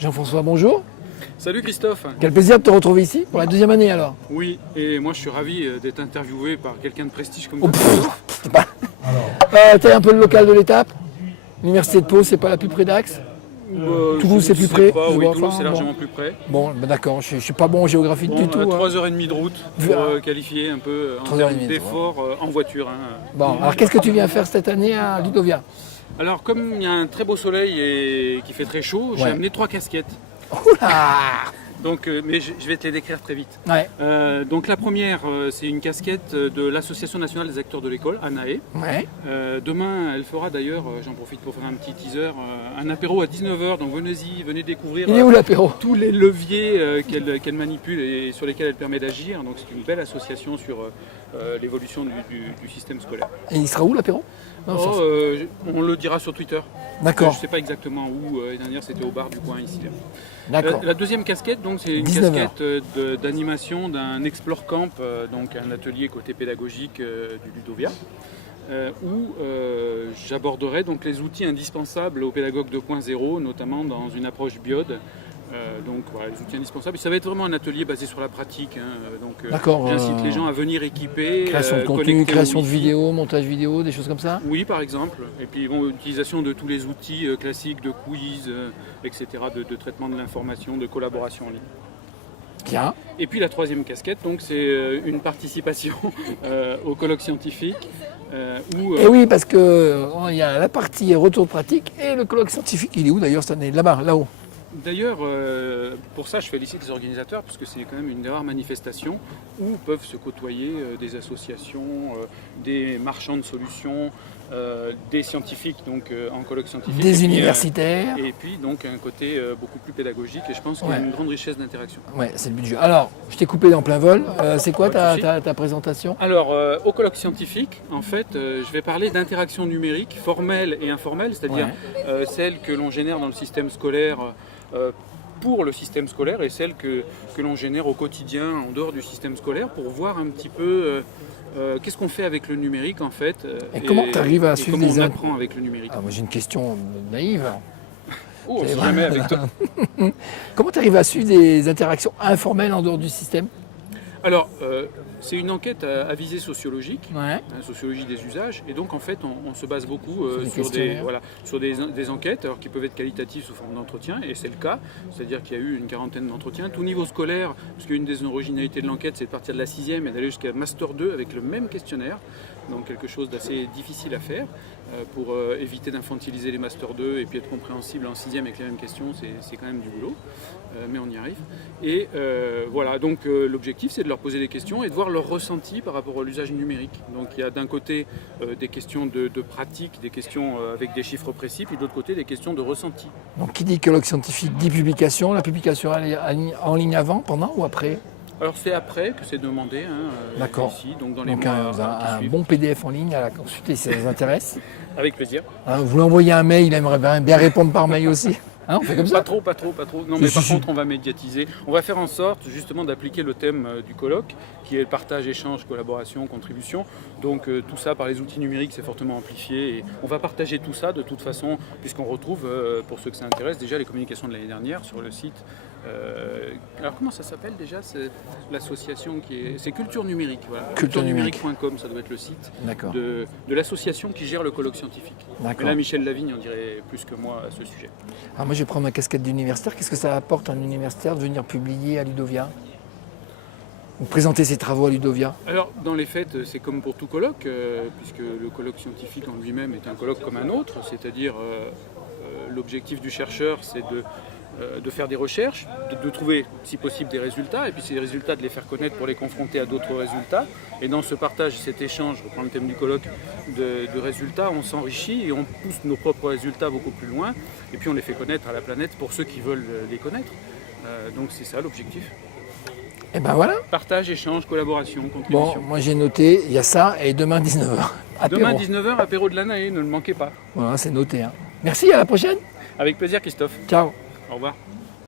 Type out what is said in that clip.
Jean-François, bonjour. Salut Christophe. Quel plaisir de te retrouver ici pour la deuxième année alors. Oui, et moi je suis ravi d'être interviewé par quelqu'un de prestige comme Oh, toi. T'es un peu le local de l'étape. L'université de Pau, c'est pas la plus près d'Ax. Toulouse, c'est plus près. Pas, je oui, vois, Toulouse enfin, c'est bon. largement plus près. Bon, ben d'accord, je suis pas bon en géographie Bon, du on tout. a hein. 3h30 de route pour qualifier un peu en 3h30 termes de d'effort en voiture. Bon, alors qu'est-ce que tu viens faire cette année à Ludovia? Alors comme il y a un très beau soleil et qu'il fait très chaud, j'ai Ouais. amené 3 casquettes. Oula. Donc, mais je vais te les décrire très vite. Ouais, Donc la première, c'est une casquette de l'Association nationale des acteurs de l'école, ANAE. ouais. Demain, elle fera d'ailleurs, j'en profite pour faire un petit teaser, un apéro à 19h, donc venez-y, venez découvrir Il est où l'apéro? tous les leviers qu'elle manipule et sur lesquels elle permet d'agir. Donc c'est une belle association sur l'évolution du système scolaire. Et il sera où l'apéro? Non, ça, On le dira sur Twitter. D'accord, Je ne sais pas exactement où, l'année dernière c'était au bar du coin ici. Là. d'accord. La deuxième casquette, donc, c'est une 19 heures. casquette d'animation d'un Explore Camp, donc un atelier côté pédagogique du Ludovia, où j'aborderai donc les outils indispensables aux pédagogues 2.0, notamment dans une approche biode. Donc voilà, les outils indispensables. Et ça va être vraiment un atelier basé sur la pratique. D'accord, J'incite les gens à venir équipés. Création de contenu, connectés au création de Wi-Fi. vidéos, montage vidéo, des choses comme ça? Oui, par exemple. Et puis bon, utilisation de tous les outils classiques de quiz, etc., de traitement de l'information, de collaboration en ligne. Bien. Et puis la troisième casquette, donc c'est une participation au colloque scientifique. Et oui, parce que il y a la partie retour de pratique et le colloque scientifique. Il est où d'ailleurs cette année? Là-bas, là-haut. D'ailleurs, pour ça, je félicite les organisateurs parce que c'est quand même une des rares manifestations où peuvent se côtoyer des associations, des marchands de solutions, des scientifiques donc en colloque scientifique, Des et puis, universitaires. et puis donc un côté beaucoup plus pédagogique. Et je pense qu'il y a Ouais. une grande richesse d'interaction. Ouais, c'est le but du jeu. Alors, je t'ai coupé en plein vol. C'est quoi Pas de ta présentation? Alors, au colloque scientifique, en fait, je vais parler d'interaction numérique formelle et informelle, c'est-à-dire celle que l'on génère dans le système scolaire pour le système scolaire et celle que l'on génère au quotidien en dehors du système scolaire pour voir un petit peu qu'est-ce qu'on fait avec le numérique en fait Et comment tu arrives à suivre comment les on apprend avec le numérique. Ah, moi j'ai une question naïve. Oh, c'est si vrai. jamais avec toi. Comment tu arrives à suivre des interactions informelles en dehors du système? Alors, c'est une enquête à visée sociologique. Ouais. Sociologie des usages, et donc en fait on se base beaucoup Sur des sur questionnaires. des enquêtes alors, qui peuvent être qualitatives sous forme d'entretien, et c'est le cas, c'est-à-dire qu'il y a eu une quarantaine d'entretiens, tout niveau scolaire, parce qu'une des originalités de l'enquête c'est de partir de la 6e et d'aller jusqu'à Master 2 avec le même questionnaire, donc quelque chose d'assez difficile à faire pour éviter d'infantiliser les Master 2 et puis être compréhensible en 6e avec les mêmes questions, c'est quand même du boulot, mais on y arrive. Et voilà, donc l'objectif c'est de leur poser des questions et de voir leur ressenti par rapport à l'usage numérique. Donc il y a d'un côté des questions de pratique, des questions avec des chiffres précis, puis de l'autre côté des questions de ressenti. Donc qui dit colloque scientifique dit publication. La publication elle est en ligne avant, pendant ou après? Alors c'est après que c'est demandé, D'accord. ici, donc dans les Donc mois un qui suivent. bon PDF en ligne à la consulter si ça vous intéresse. Avec plaisir. Hein, vous l'envoyez un mail, il aimerait bien répondre par mail aussi. Hein, on fait comme Pas ça? trop, pas trop, pas trop. Non, Si, mais si, par si. contre, on va médiatiser. On va faire en sorte justement d'appliquer le thème du colloque, qui est le partage, échange, collaboration, contribution. Donc tout ça par les outils numériques, c'est fortement amplifié. Et on va partager tout ça de toute façon, puisqu'on retrouve, pour ceux que ça intéresse, déjà les communications de l'année dernière sur le site. Alors comment ça s'appelle déjà? C'est l'association c'est Culture Numérique. Voilà. Culturenumérique.com, ça doit être le site D'accord. de l'association qui gère le colloque scientifique. Et D'accord. là, Michel Lavigne en dirait plus que moi à ce sujet. Alors moi je vais prendre ma casquette d'universitaire. Qu'est-ce que ça apporte à un universitaire de venir publier à Ludovia? Ou présenter ses travaux à Ludovia? Alors, dans les faits, c'est comme pour tout colloque, puisque le colloque scientifique en lui-même est un colloque comme un autre, c'est-à-dire l'objectif du chercheur, c'est de faire des recherches, de trouver, si possible, des résultats, et puis ces résultats, de les faire connaître pour les confronter à d'autres résultats. Et dans ce partage, cet échange, je reprends le thème du colloque, de résultats, on s'enrichit et on pousse nos propres résultats beaucoup plus loin, et puis on les fait connaître à la planète pour ceux qui veulent les connaître. Donc c'est ça l'objectif. Et ben voilà. Partage, échange, collaboration, contribution. Bon, moi j'ai noté, il y a ça, et demain 19h. Demain 19h, apéro de l'ANAE, ne le manquez pas. Voilà, c'est noté. Hein. Merci, à la prochaine. Avec plaisir Christophe. Ciao. Au revoir.